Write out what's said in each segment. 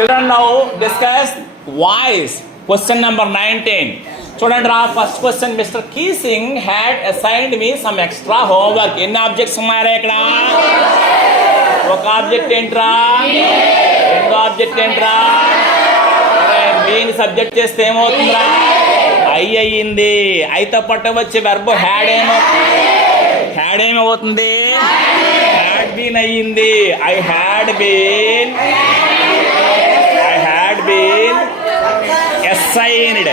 Children, now discuss voice. Question number 19. చూడండి రా, first question. Mister కీసింగ్ had assigned me some extra homework. ఎన్ని objects ఉన్నారా ఇక్కడ? ఒక ఆబ్జెక్ట్ ఏంట్రా? రెండో ఆబ్జెక్ట్ ఏంట్రా? మీని సబ్జెక్ట్ చేస్తే ఏమవుతుందిరా? ఐ అయ్యింది. ఐతో పట్టవచ్చి వెర్బ్ హ్యాడ్ ఏమవుతుంది? హ్యాడ్ బీన్ అయ్యింది. I had been assigned.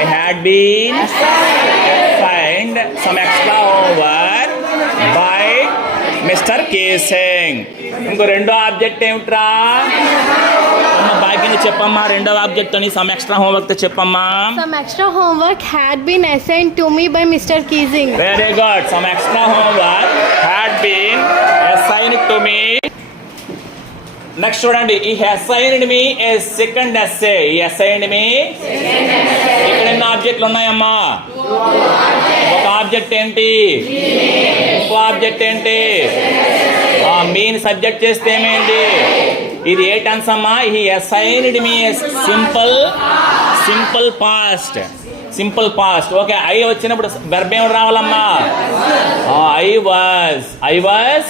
I had been assigned some extra homework by Mr. Kissing. ఇంకో రెండో ఆబ్జెక్ట్ ఏమిట్రా? అమ్మ బాగా చెప్పమ్మా. రెండో ఆబ్జెక్ట్ అని సమ్ ఎక్స్ట్రా హోంవర్క్ తో చెప్పమ్మా. Some extra homework had been assigned to me by Mr. Kissing. Very good. Some extra homework had been assigned to me. Next చూడండి, ఈ అసైన్డ్ మీ ఏ సెకండ్ ఎస్సే. ఈ అసైన్డ్ మీ ఇక్కడ ఎన్ని ఆబ్జెక్టులు ఉన్నాయమ్మా? ఒక ఆబ్జెక్ట్ ఏంటి? ఇంకో ఆబ్జెక్ట్ ఏంటి? మీన్ సబ్జెక్ట్ చేస్తే ఏమైంది? ఇది ఏ టెన్స్ అమ్మా? ఈ assigned me simple past. Okay, I వచ్చినప్పుడు వెర్బ్ ఏమి రావాలమ్మా? I was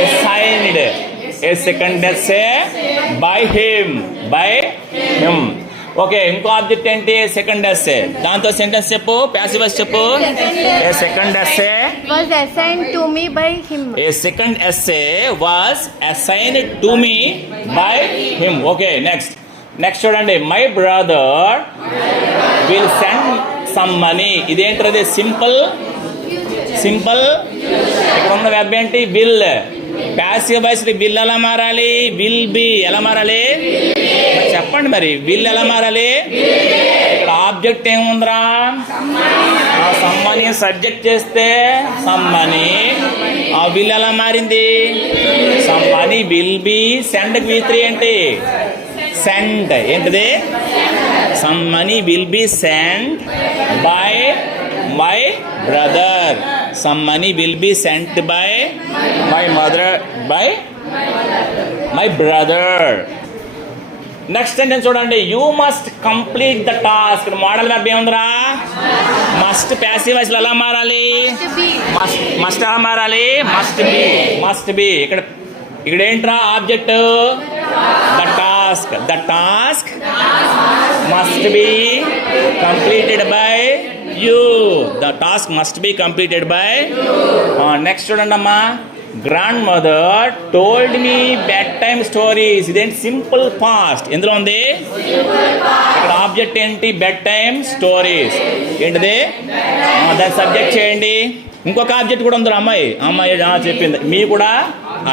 assigned a second essay by him. Okay, ఇంకో ఆబ్జెక్ట్ ఏంటి? Second essay. దాంతో సెంటెన్స్ చెప్పు, ప్యాసివ్ వాయిస్ చెప్పు. A second essay was assigned to me by him. A second essay was assigned to me by him. Okay, next చూడండి, my brother will send some money. ఇదేంటది? Simple. ఇక్కడ ఉన్న web ఏంటి? Will. Passive voice will ఎలా మారాలి? Will be ఎలా మారాలి? చెప్పండి మరి, విల్ ఎలా మారాలి? ఇక్కడ ఆబ్జెక్ట్ ఏముందిరా? సమ్మని సబ్జెక్ట్ చేస్తే సమ్మని. విల్ ఎలా మారింది? సమ్మని విల్ బి. సెండ్ V3 ఏంటి? సెండ్. ఏంటిది? Some money will be send by my brother. Some money will be sent by my brother. Next sentence చూడండి, you must complete the task. Modal verb ఏముందిరా? Must. Passive voice ఎలా మారాలి? Must ఎలా మారాలి? Must be. ఇక్కడ ఏంట్రా object? The task must be completed by you. The task must be completed by next చూడండి అమ్మా. Grandmother told me bedtime stories. ఇదేంటి? Simple past. ఎందులో ఉంది? ఇక్కడ ఆబ్జెక్ట్ ఏంటి? Bedtime stories. ఏంటిది? దాన్ని సబ్జెక్ట్ చేయండి. ఇంకొక ఆబ్జెక్ట్ కూడా ఉంది. అమ్మాయి చెప్పింది. మీ కూడా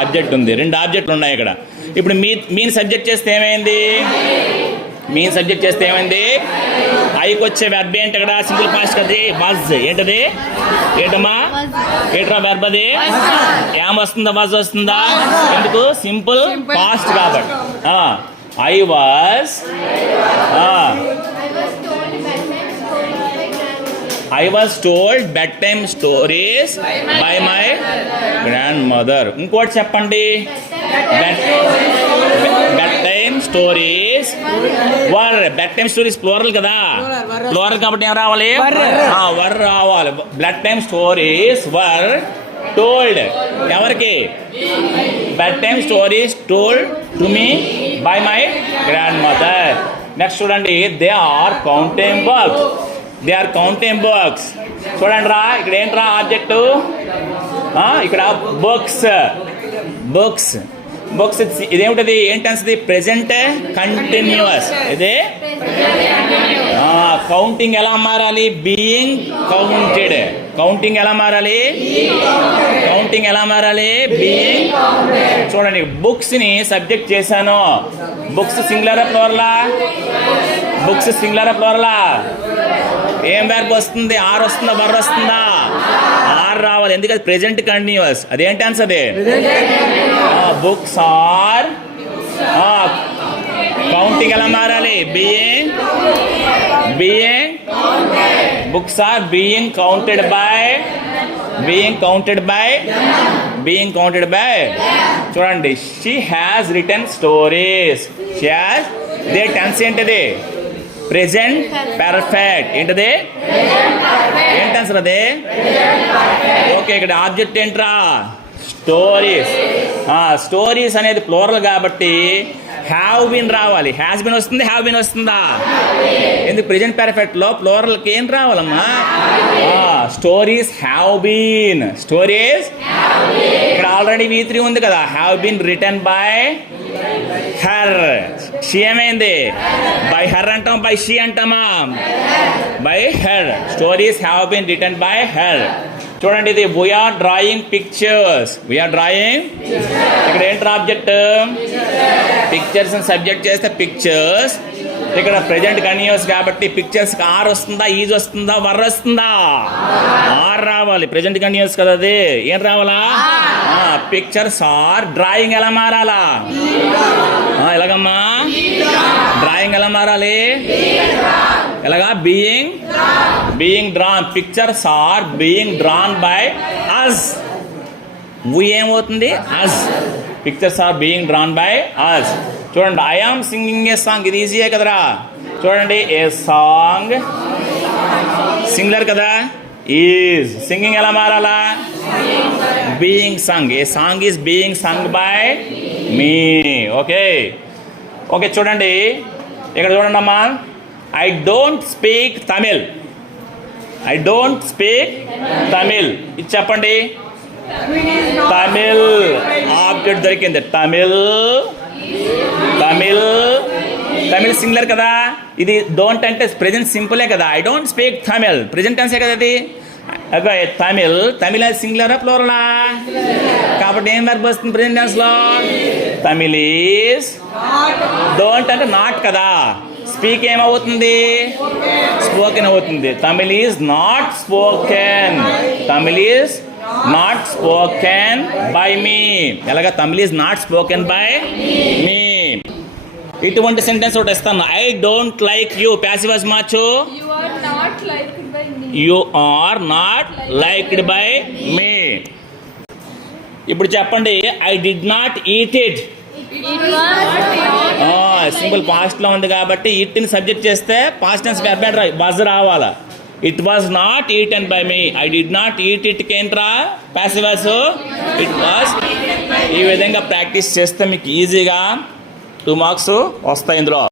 ఆబ్జెక్ట్ ఉంది. రెండు ఆబ్జెక్టులు ఉన్నాయి ఇక్కడ. ఇప్పుడు మీన్ సబ్జెక్ట్ చేస్తే ఏమైంది? ఐకి వచ్చే వెర్బ్ ఏంటి? అక్కడ సింపుల్ పాస్ట్ కది వాజ్. ఏంటది? ఏంటమ్మా? ఏంట్రా వెర్బ్ అది? ఏం వస్తుందా? వాజ్ వస్తుందా? ఎందుకు? సింపుల్ పాస్ట్ కాబట్టి. I was told bedtime stories by my grandmother. ఇంకోటి చెప్పండి. Bedtime stories were. Bedtime stories plural కదా? ప్లూరల్ కాబట్టి ఏం రావాలి? వర్ రావాలి. Bedtime stories were told. ఎవరికి? Bedtime stories told to me by my grandmother. Next చూడండి, they are counting books. చూడండి రా, ఇక్కడ ఏంట్రా ఆబ్జెక్టు? ఇక్కడ బుక్స్. ఇదేమిటది? ఏంటది? Present continuous. ఇది కౌంటింగ్ ఎలా మారాలి? Being counted. కౌంటింగ్ ఎలా మారాలి? బీయింగ్. చూడండి, బుక్స్ ని సబ్జెక్ట్ చేశాను. బుక్స్ సింగులరా ప్లూరలా? ఏం వెర్బ్ వస్తుంది? ఆర్ వస్తుందా? వర్ వస్తుందా? ఆర్ రావాలి. ఎందుకంటే ప్రెజెంట్ కంటిన్యూస్. అదేంటి ఆన్సర్? అదే బుక్స్ ఆర్. కౌంటింగ్ ఎలా మారాలి? Being. Books are being counted by చూడండి, she has return stories. She has, ఇదే టెన్స్ ఏంటిది? Present perfect. ఏంటిది? ఏం టెన్స్ అదే? ఓకే, ఇక్కడ ఆబ్జెక్ట్ ఏంట్రా? స్టోరీస్. స్టోరీస్ అనేది ప్లూరల్ కాబట్టి హ్యావ్ బీన్ రావాలి. హ్యాస్ బీన్ వస్తుంది, హ్యావ్ బీన్ వస్తుందా? ఎందుకు? ప్రెజెంట్ పర్ఫెక్ట్లో ప్లూరల్కి ఏం రావాలమ్మా? Stories have been. స్టోరీస్ ఇక్కడ ఆల్రెడీ V3 ఉంది కదా, have been return by her. She ఏమైంది? బై హర్ అంటాం, బై షీ అంటామా? By her. Stories have been return by her. చూడండి, ఇది we are drawing pictures. We are drawing, ఇక్కడ ఏంటి ఆబ్జెక్ట్? పిక్చర్స్ సబ్జెక్ట్ చేస్తే పిక్చర్స్. ఇక్కడ ప్రెజెంట్ కంటిన్యూస్ కాబట్టి పిక్చర్స్ ఆర్ వస్తుందా, ఈజ్ వస్తుందా, వర్ వస్తుందా? ఆర్ రావాలి. ప్రెజెంట్ కంటిన్యూస్ కదా అది. ఏం రావాలా? Pictures are. డ్రాయింగ్ ఎలా మారాలా? ఎలాగమ్మా డ్రాయింగ్ ఎలా మారాలి? ఎలాగా? Being drawn. Pictures are being drawn by us. ఏమవుతుంది? Us. Pictures are being drawn by us. చూడండి, I am singing a song. ఇది ఈజీయే కదరా. చూడండి, ఏ సాంగ్ సింగులర్ కదా, ఈజ్. సింగింగ్ ఎలా మారాలా? Being sung. A song is being sung by me. Okay okay, చూడండి ఇక్కడ చూడండి అమ్మా. I don't speak Tamil. I don't speak Tamil. ఇది చెప్పండి. తమిళ్ ఆబ్జెక్ట్ దొరికింది. తమిళ్ సింగులర్ కదా. ఇది డోంట్ అంటే ప్రెజెంట్ సింపులే కదా. I don't speak Tamil present టెన్సే కదా అది. తమిళ సింగులరా ప్లూరలా? కాబట్టి ఏం వర్బ్ వస్తుంది ప్రెజెంట్ టెన్స్ లో? తమిళ్ ఈజ్. డోంట్ అంటే నాట్ కదా. స్పీక్ ఏమవుతుంది? స్పోకెన్ అవుతుంది. Tamil is not spoken. Tamil is not spoken by me. ఎలాగా? Tamil is not spoken by me. ఇటువంటి సెంటెన్స్ ఒకటి ఇస్తాను. I don't like you. Passive voice మార్చు. You are not liked by me. You are not liked by me. ఇప్పుడు చెప్పండి, I did not eat it. It was simple past లో ఉంది కాబట్టి ఇట్ని సబ్జెక్ట్ చేస్తే పాస్ట్ టెన్స్ బజ్ రావాలా. It was not eaten by me. I did not eat it కేంట్రా passive voice. It was. ఈ విధంగా ప్రాక్టీస్ చేస్తే మీకు ఈజీగా 2 మార్క్స్ వస్తాయి ఇందులో.